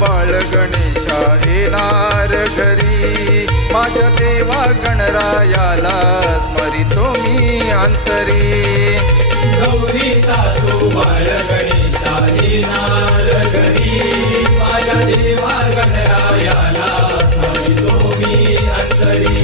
बाळ गणेशा येणार घरी, माझ्या देवा गणरायाला स्मरितो मी अंतरी. गौरीचा तो बाळ गणेशा येणार घरी, माझ्या देवा गणरायाला स्मरितो मी अंतरी.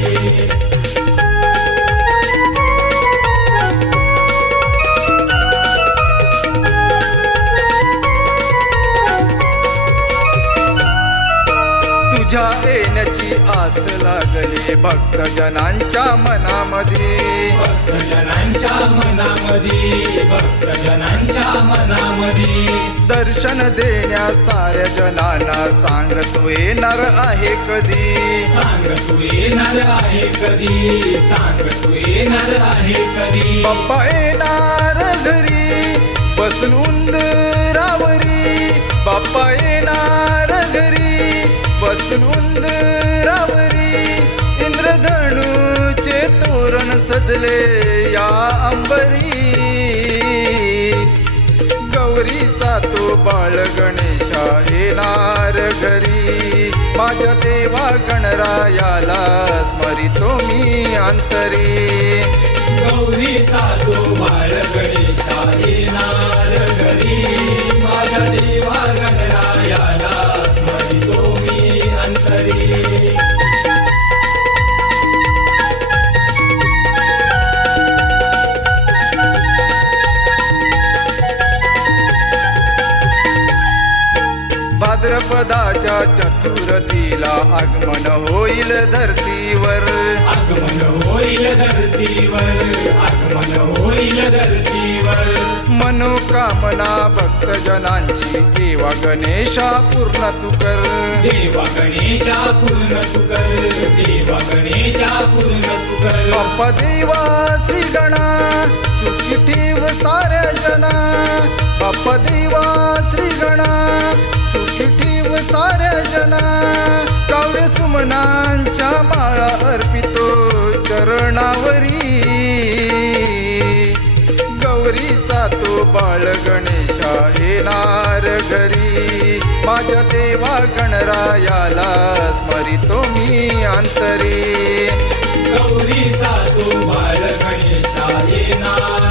तुझ्या येण्याची आस लागली भक्तजनांच्या मनामध्ये, भक्तजनांच्या मनामध्ये, भक्तजनांच्या मनामध्ये. दर्शन देण्या साऱ्या जनांना सांग तू येणार आहे कधी, सांग तू येणार आहे कधी, सांग तू येणार आहे कधी. बाप्पा येणार घरी बसून उंदरावरी, बाप्पा येणार घरी बसून उंदरावरी. इंद्रधनुचे तोरण सजले या अंबरी, गौरीचा तो बाळ गणेशा येणार घरी, माझ्या देवा गणरायाला स्मरितो मी अंतरी. गौरीचा तो बाळ गणेशा येणार घरी, माझ्या देवा गणरायाला स्मरितो मी अंतरी. भाद्रपदाच्या चतुर्थीला आगमन होईल धरतीवर, आगमन होईल धरतीवर, आगमन होईल धरतीवर. मनोकामना भक्तजनांची देवा गणेशा पूर्ण तू कर, देवा गणेशा पूर्ण तू कर, देवा गणेशा पूर्ण तू कर. बाप्पा देवा श्री गणा सुखी ठेव साऱ्या जना, बाप्पा देवा श्री गणा सुखी ठेव साऱ्या जना. काव्य सुमनांच्या माळा अर्पितो चरणावरी, गौरीचा तो बाळ गणेशा येणार घरी, माझ्या देवा गणरायाला स्मरितो मी अंतरी. गौरीचा तो बाळ गणेशा येणार